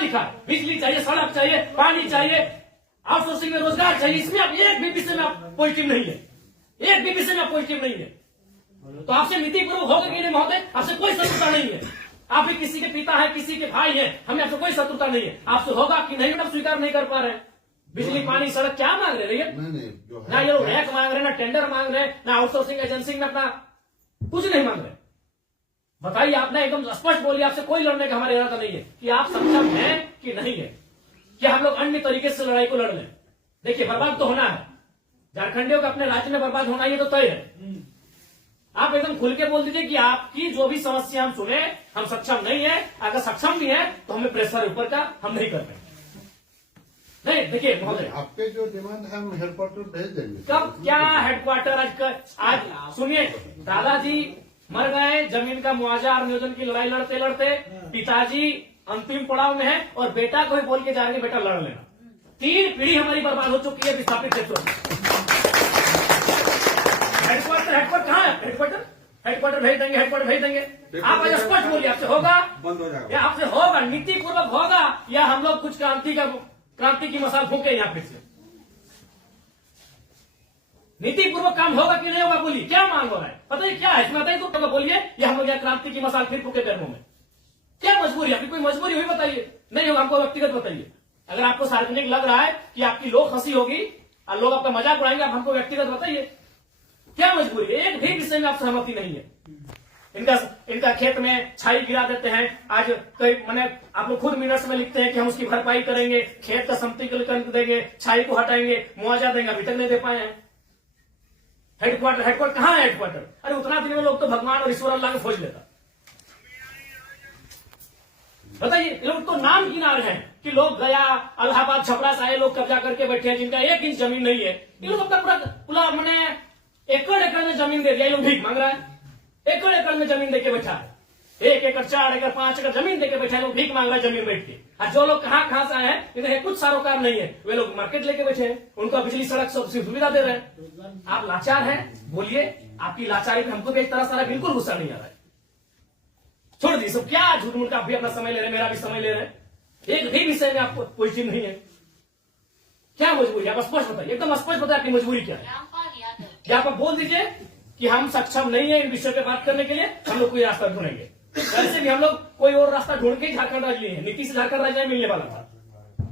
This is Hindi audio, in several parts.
लिखा है? बिजली चाहिए, सड़क चाहिए, पानी चाहिए, आउटसोर्सिंग में रोजगार चाहिए, इसमें आप एक भी विषय में आप पॉजिटिव नहीं है, एक भी विषय में आप पॉजिटिव नहीं है। तो आपसे नीतिपूर्वक होगा कि नहीं महोदय? आपसे कोई शत्रुता नहीं है, आप भी किसी के पिता है, किसी के भाई है, हमें आपसे कोई शत्रुता नहीं है। आपसे होगा कि नहीं आप स्वीकार नहीं कर पा रहे हैं। बिजली पानी सड़क क्या मांग रहे हैं? ना ये लोग रैक मांग रहे, ना टेंडर मांग रहे, ना आउटसोर्सिंग एजेंसी में अपना कुछ नहीं मांग रहे। बताइए, आपने एकदम स्पष्ट बोलिए, आपसे कोई लड़ने का हमारा इरादा नहीं है कि आप सक्षम हैं कि नहीं है, क्या हम लोग अन्य तरीके से लड़ाई को लड़ लें। देखिए, बर्बाद तो होना है, झारखंडियों का अपने राज्य में बर्बाद होना ये तो तय है। आप एकदम खुल के बोल दीजिए कि आपकी जो भी समस्या हम सुने, हम सक्षम नहीं है, अगर सक्षम भी है तो हमें प्रेशर ऊपर का हम नहीं कर रहे। नहीं, देखिए महोदय, आपके जो डिमांड है हम हेडक्वार्टर भेज देंगे। कब क्या हेडक्वार्टर? आज सुनिए, दादाजी मर गए, जमीन का मुआवजा और नियोजन की लड़ाई लड़ते लड़ते पिताजी अंतिम पड़ाव में है और बेटा को ही बोल के जा रहे बेटा लड़ लेना। 3 पीढ़ी हमारी बर्बाद हो चुकी है विस्थापित क्षेत्रों में। हेडक्वार्टर कहाँ है? हेडक्वार्टर भेज देंगे, हेडक्वार्टर भेज देंगे। आप आज स्पष्ट बोलिए, आपसे होगा, बंद हो जाएगा, या आपसे होगा नीतिपूर्वक होगा, या हम लोग कुछ क्रांति की मसाल फूके यहाँ पे से? नीतिपूर्वक काम होगा कि नहीं होगा? बोलिए, क्या मांग हो रहा है? पता है क्या है इसमें? बताइए तो बोलिए, या हम लोग यहाँ क्रांति की मसाल फिर फूके कर्मों में? क्या मजबूरी? आपकी कोई मजबूरी हुई बताइए, नहीं होगा हमको व्यक्तिगत बताइए। अगर आपको सार्वजनिक लग रहा है कि आपकी लोग हंसी होगी और लोग आपका मजाक उड़ाएंगे, आप हमको व्यक्तिगत बताइए, क्या मजबूरी? एक भी विषय में आप सहमति नहीं है। इनका खेत में छाई गिरा देते हैं, आज कई मैंने आप लोग खुद मिनट्स में लिखते हैं कि हम उसकी भरपाई करेंगे, खेत का समतलीकरण देंगे, छाई को हटाएंगे, मुआवजा देंगे, अभी तक नहीं दे पाए हैं। हेडक्वार्टर कहाँ है? हेडक्वार्टर अरे उतना दिन में लोग तो भगवान और ईश्वर अल्लाह को खोज लेता। बताइए, लोग तो नाम गिना रहे हैं कि लोग गया, इलाहाबाद, छपरा से आए लोग कब्जा करके बैठे हैं, जिनका 1 इंच जमीन नहीं है। ये लोग अपना पूरा मैंने एकड़ में जमीन दे दिया, ये लोग भीख मांग रहा है। एकड़ में जमीन देके बैठा है, 1 एकड़, 4 एकड़, 5 एकड़ जमीन देके बैठा है, लोग भीख मांग रहा है जमीन बैठ के। और जो लोग कहाँ से आए हैं, इन्हें कुछ सारोकार नहीं है, वे लोग मार्केट लेके बैठे हैं, उनको बिजली सड़क सब सुविधा दे रहे हैं। आप लाचार हैं, बोलिए, आपकी लाचारी पे हमको भी एक तरह से बिल्कुल गुस्सा नहीं आ रहा है। छोड़ दी सब, क्या झूठ मूठ आप भी अपना समय ले रहे हैं, मेरा भी समय ले रहे हैं, एक भी विषय में आपको पॉजिटिव नहीं है। क्या मजबूरी? आप स्पष्ट बताइए, एकदम स्पष्ट बताइए आपकी मजबूरी क्या है। क्या आप बोल दीजिए कि हम सक्षम नहीं है इन विषयों पे बात करने के लिए, हम लोग कोई रास्ता ढूंढेंगे। वैसे भी हम लोग कोई और रास्ता ढूंढ के ही झारखंड राज्य लिए हैं, नीति से झारखंड राज्य मिलने वाला था।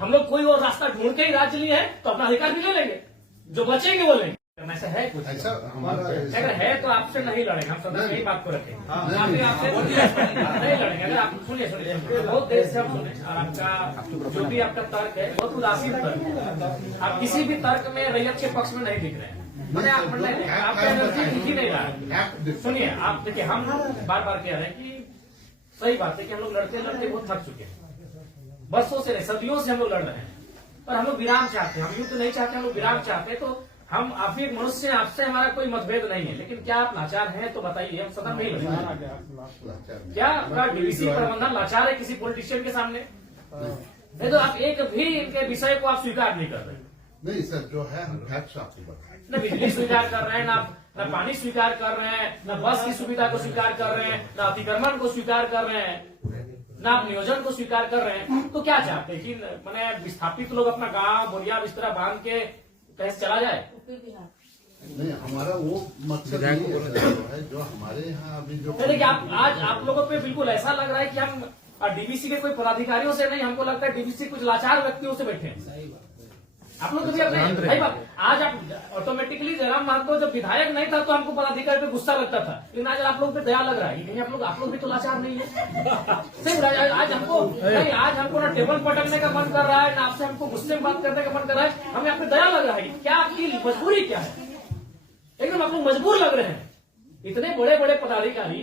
हम लोग कोई और रास्ता ढूंढ के ही राज्य लिए हैं, तो अपना अधिकार भी ले लेंगे, जो बचेंगे वो लेंगे। ऐसा है कुछ? ऐसा हमारा अगर है तो आपसे नहीं लड़ेंगे, हम सदा यही बात को रखेंगे, आपसे नहीं लड़ेंगे। अगर आप सुनिए बहुत देर से हम सुने, और आपका जो भी आपका तर्क है बहुत उदासीन तर्क है। आप किसी भी तर्क में रैयत के पक्ष में नहीं दिख रहे हैं, मैंने आपका एनर्जी दिख ही नहीं रहा है। सुनिए, आप देखिए, हम बार बार कह रहे हैं कि सही बात है कि हम लोग लड़ते लड़ते बहुत थक चुके हैं, बरसों से नहीं सदियों से हम लोग लड़ रहे हैं, पर हम लोग विराम चाहते हैं। हम युद्ध नहीं चाहते, हम लोग विराम चाहते हैं। तो हम आप भी एक मनुष्य हैं, आपसे हमारा कोई मतभेद नहीं है, लेकिन क्या आप लाचार हैं तो बताइए, हम सदन नहीं लड़ेंगे। क्या आपका डीवीसी प्रबंधन लाचार है किसी पॉलिटिशियन के सामने? नहीं तो आप एक भी इनके विषय को आप स्वीकार नहीं कर रहे। नहीं सर, जो है हम फैक्ट्स आपको बताएं। न बिजली स्वीकार कर रहे हैं, न पानी स्वीकार कर रहे हैं, न बस की सुविधा को स्वीकार कर रहे हैं, न अतिक्रमण को स्वीकार कर रहे हैं, न आप नियोजन को स्वीकार कर रहे हैं। तो क्या चाहते हैं कि मैंने विस्थापित लोग अपना गांव बोरिया बिस्तरा बांध के कहीं चला जाए? नहीं, हमारा वो मकसद नहीं है जो हमारे यहाँ अभी जो देखिए, आज आप लोगों पे बिल्कुल ऐसा लग रहा है कि हम डीवीसी के कोई पदाधिकारियों से नहीं, हमको लगता है डीवीसी कुछ लाचार व्यक्तियों से बैठे हैं। आप लोग कभी अपने भाई बात, आज आप ऑटोमेटिकली जयराम महतो जब विधायक नहीं था तो हमको पदाधिकारी पे गुस्सा लगता था, लेकिन आज आप लोग पे दया लग रहा है। कहीं आप लोग भी तो लाचार नहीं है। आज हमको ना टेबल पटकने का मन कर रहा है, ना आपसे हमको गुस्से में बात करने का मन कर रहा है, हमें आप पे दया लग रहा है। क्या आपकी मजबूरी क्या है? एकदम आप लोग मजबूर लग रहे हैं। इतने बड़े बड़े पदाधिकारी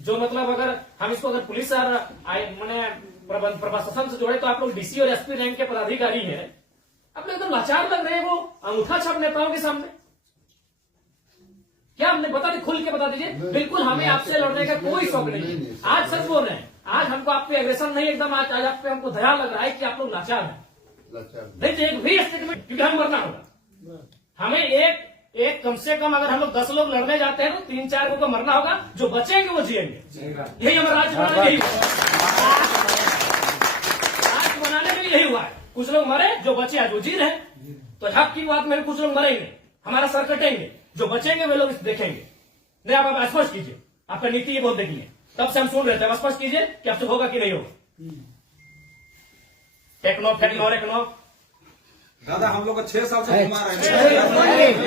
जो मतलब अगर हम इसको अगर पुलिस और मैंने प्रशासन से जोड़े तो आप लोग डीसी और एसपी रैंक के पदाधिकारी हैं, आप लोग एकदम लाचार लग रहे हैं वो अंगूठा छाप नेताओं के सामने। क्या हमने बता दी, खुल के बता दीजिए। बिल्कुल हमें आपसे लड़ने का कोई शौक नहीं है। आज सच बोल रहे हैं, आज हमको आप पे एग्रेशन नहीं, एकदम आज आप पे हमको दया लग रहा है कि आप लोग लाचार हैं। नहीं तो एक भी स्टेटमेंट, क्योंकि हम मरना होगा, हमें एक कम से कम अगर हम लोग 10 लोग लड़ने जाते हैं तो 3-4 को मरना होगा, जो बचेंगे वो जिएंगे। यही हमारा राज्य बनाना, यही यही हुआ है, कुछ लोग मरे, जो बचे आज वो जी रहे। तो हक की बात में कुछ लोग मरेंगे, हमारा सर कटेंगे, जो बचेंगे वे लोग इसे देखेंगे। नहीं, आप स्पष्ट कीजिए, आपका नीति ये बहुत देखी है, तब से हम सुन रहे थे। आप स्पष्ट कीजिए कि आपसे होगा कि नहीं होगा। टेक्नो फेक्नो रेक्नो दादा हम लोग को 6 साल से घुमा रहे हैं।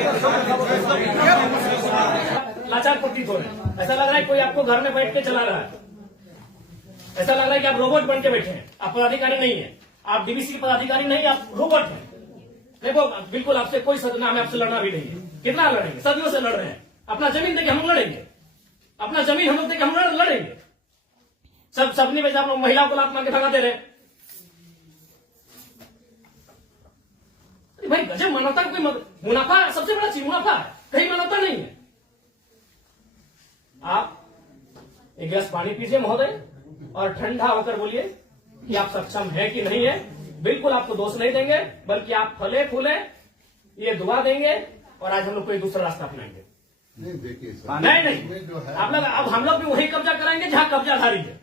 लाचार प्रतीत हो रहे हैं, ऐसा लग रहा है कोई आपको घर में बैठ के चला रहा है, ऐसा लग रहा है कि आप रोबोट बन के बैठे हैं। आप पदाधिकारी नहीं है, आप डीवीसी के पदाधिकारी नहीं, आप रोबोट हैं। देखो बिल्कुल आपसे कोई सदना में आपसे लड़ना भी नहीं है। कितना लड़ेंगे, सदियों से लड़ रहे हैं। अपना जमीन देके हम लोग लड़ेंगे, अपना जमीन हम लोग देके हम लोग लड़ेंगे। सबने में आप लोग महिलाओं को लात मार के भगा दे रहे हैं। भाई गजब, मानवता का कोई मुनाफा सबसे बड़ा चीज मुनाफा है, कहीं मानवता नहीं है। आप एक गिलास पानी पीजिए महोदय, और ठंडा होकर बोलिए कि आप सक्षम है कि नहीं है। बिल्कुल आपको दोष नहीं देंगे, बल्कि आप फले फूले ये दुआ देंगे, और आज हम लोग कोई दूसरा रास्ता अपनाएंगे। नहीं देखिए सर, नहीं इसमें जो है आप लोग, अब हम लोग भी वही कब्जा कराएंगे जहां कब्जाधारी है।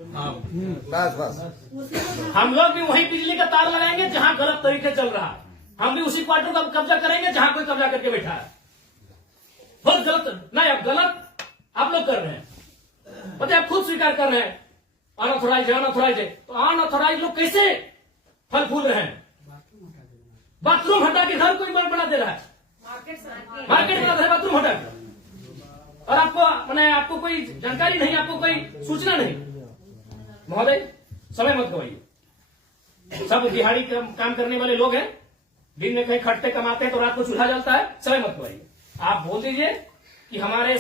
हम लोग भी वही बिजली का तार लगाएंगे जहां गलत तरीके चल रहा है। हम भी उसी क्वार्टर का कब्जा करेंगे जहां कोई कब्जा करके बैठा है। बहुत गलत, नहीं अब गलत आप लोग कर रहे हैं, पता है, आप खुद स्वीकार कर रहे हैं। अनऑथोराइज है, अनऑथोराइज है, तो अनऑथोराइज लोग कैसे फल फूल रहे हैं? बाथरूम हटा के घर कोई बना दे रहा है, मार्केट बना दे रहा है बाथरूम हटा के, और आपको मैंने आपको कोई जानकारी नहीं, आपको कोई सूचना नहीं। महोदय समय मत गवाइए, सब दिहाड़ी काम करने वाले लोग हैं, दिन में कहीं खटते कमाते हैं तो रात को चूल्हा जलता है। समय मत गवाइए, आप बोल दीजिए कि हमारे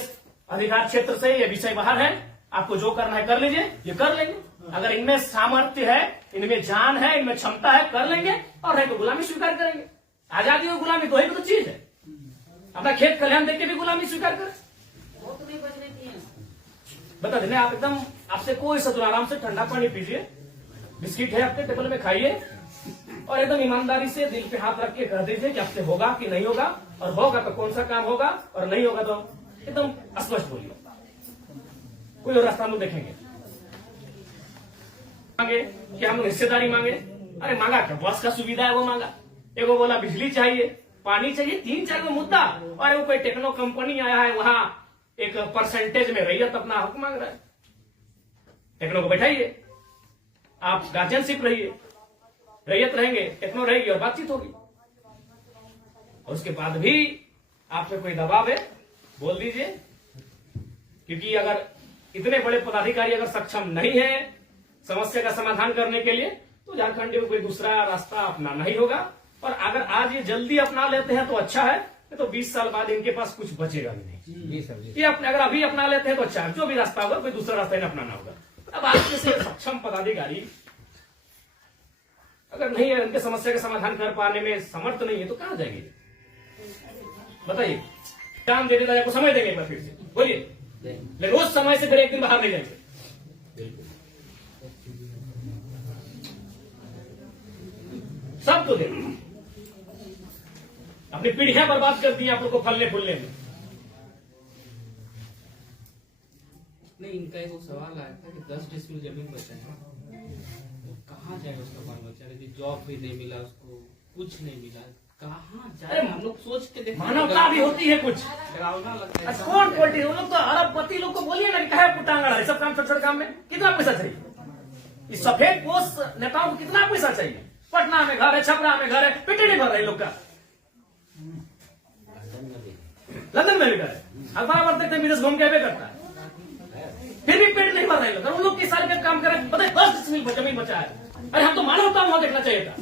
अधिकार क्षेत्र से ये विषय बाहर है, आपको जो करना है कर लीजिए, ये कर लेंगे। अगर इनमें सामर्थ्य है, इनमें जान है, इनमें क्षमता है, कर लेंगे, और नहीं तो गुलामी स्वीकार करेंगे। आजादी और गुलामी दो ही तो चीज है। अपना खेत खलिहान देख के भी गुलामी स्वीकार करें, बता देने। आप एकदम, आपसे कोई सदुर, आराम से ठंडा पानी पीजिए, बिस्किट है आपके टेबल में खाइए, और एकदम ईमानदारी से दिल पे हाथ रख के कह दीजिए कि आपसे होगा कि नहीं होगा, और होगा तो कौन सा काम होगा, और नहीं होगा तो एकदम स्पष्ट बोलिए। कोई और रास्ता हम लोग देखेंगे। मांगे कि हम लोग हिस्सेदारी मांगे, अरे मांगा क्या, बस का सुविधा है वो मांगा। एगो बोला बिजली चाहिए, पानी चाहिए, 3-4 मुद्दा, और वो कोई टेक्नो कंपनी आया है, वहां एक परसेंटेज में रैयत अपना हक मांग रहा है। टेक्नो को बैठाइए, आप गार्जियनशिप रहिए, रैयत रहेंगे, टेक्नो रहेगी, और बातचीत होगी। और उसके बाद भी आप पे कोई दबाव है, बोल दीजिए, क्योंकि अगर इतने बड़े पदाधिकारी अगर सक्षम नहीं है समस्या का समाधान करने के लिए, तो झारखंड को कोई दूसरा रास्ता अपनाना ही होगा। और अगर आज ये जल्दी अपना लेते हैं तो अच्छा है, तो 20 साल बाद इनके पास कुछ बचेगा भी नहीं। ये अपने अगर अभी अपना लेते हैं तो अच्छा है, जो भी रास्ता होगा कोई दूसरा रास्ता इन्हें अपनाना होगा। अब आज जैसे सक्षम पदाधिकारी अगर नहीं है, उनके समस्या का समाधान कर पाने में समर्थ नहीं है, तो कहां जाएंगे बताइए? काम दे देता है, आपको समय देंगे एक बार फिर से, बोलिए। लेकिन रोज समय से फिर एक दिन बाहर नहीं जाएंगे। सब तो देंगे, अपनी पीढ़ियां बर्बाद कर दी आप लोग को फलने फूलने में। नहीं, इनका एक सवाल आया था कि 10 डिसमिल जमीन बचा है, तो कहाँ जाएगा उसका बाल बच्चा? यदि जॉब भी नहीं मिला उसको, कुछ नहीं मिला, कहाँ जाए? हम लोग सोच के देखते, मानवता भी होती है कुछ, डरावना लगता है। कौन क्वालिटी, उन लोग तो अरबपति लोग को बोलिए ना कि कहे कुटांगड़ है, सब काम छोटे छोटे काम में कितना पैसा चाहिए? इस सफेद पोष नेताओं को कितना पैसा चाहिए? पटना में घर है, छपरा में घर है, पेट नहीं भर रहा है लोग का, लंदन में भी घर है, अखबार देखते विदेश घूम के करता है, फिर भी पेट नहीं भर रहे लोग। उन लोग किस साल का काम करें, पता है 10 डिसमिल जमीन बचा है। अरे हम तो मानवता वहां देखना चाहिए था,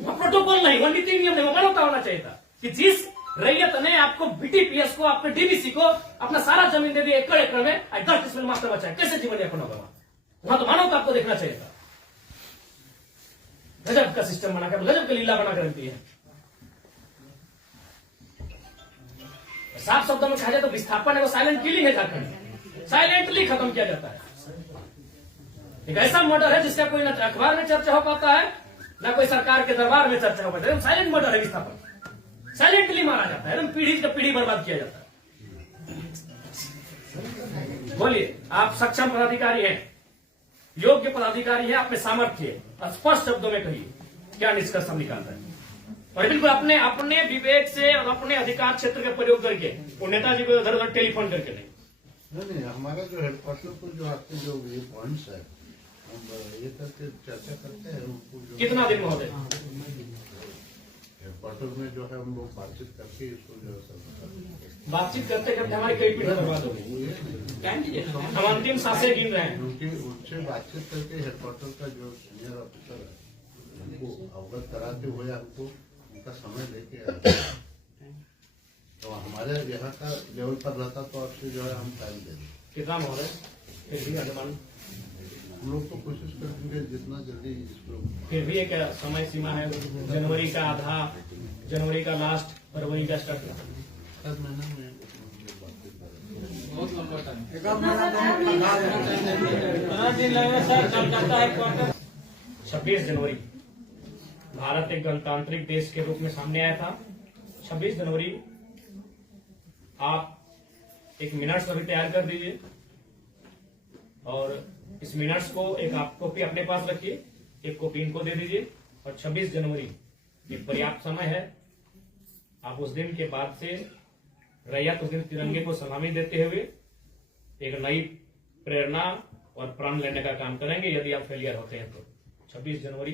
वहां प्रोटोकॉल नहीं, वहां नीति नियम नहीं, वो मानवता होना चाहिए था कि जिस रैयत ने आपको बीटीपीएस को, आपके डीवीसी को अपना सारा जमीन दे दिया एकड़ एकड़ में, 10 डिसमिल मास्टर बचा है, कैसे जीवन यापन होगा? वहां तो मानवता आपको देखना चाहिए था। गजब का सिस्टम बनाकर, गजब का लीला बनाकर रखती है। साफ शब्दों में कहा जाए तो विस्थापन है वो साइलेंट किलिंग है, झारखंड साइलेंटली खत्म किया जाता है। एक ऐसा मर्डर है जिसका कोई न अखबार में चर्चा हो पाता है, न कोई सरकार के दरबार में चर्चा हो पाता है। साइलेंट मर्डर है विस्थापन, साइलेंटली मारा जाता है, एकदम पीढ़ी का पीढ़ी बर्बाद किया जाता है। बोलिए, आप सक्षम पदाधिकारी हैं, योग्य पदाधिकारी हैं, आप में सामर्थ्य है, स्पष्ट शब्दों में कहिए क्या निष्कर्ष हम निकालते हैं? और बिल्कुल अपने अपने विवेक से और अपने अधिकार क्षेत्र का प्रयोग करके वो नेताजी को इधर उधर टेलीफोन करके नहीं। हमारा जो हेडक्वार्टर को जो आपके जो ये पॉइंट्स है हम ये करके चर्चा करते हैं उनको जो कितना दिन महोदय? हेडक्वार्टर में जो है हम लोग बातचीत करके इसको जो है सब बातचीत करते करते हमारी कई पीढ़ी बर्बाद हो गई। हम अंतिम सांसें गिन रहे हैं। क्योंकि उनसे बातचीत करके हेडक्वार्टर का जो सीनियर ऑफिसर है उनको अवगत कराते हुए हमको उनका समय लेके आते हैं। तो हमारे यहाँ का लेवल पर रहता तो आपसे जो है हम टाइम दे दें। कितना महोदय? फिर भी अनुमान हम लोग तो कोशिश करेंगे जितना जल्दी इसको। फिर भी एक समय सीमा है, जनवरी का आधा, जनवरी का लास्ट, फरवरी का स्टार्ट। हर महीने में बातचीत करेंगे। बहुत लंबा टाइम। 26 जनवरी भारत एक गणतांत्रिक देश के रूप में सामने आया था। 26 जनवरी आप एक मिनट्स अभी तैयार कर दीजिए और इस मिनट्स को एक आप कॉपी अपने पास रखिए, एक कॉपी इनको दे दीजिए। और 26 जनवरी ये पर्याप्त समय है। आप उस दिन के बाद से रैयत उस दिन तिरंगे को सलामी देते हुए एक नई प्रेरणा और प्राण लेने का काम करेंगे। यदि आप फेलियर होते हैं तो 26 जनवरी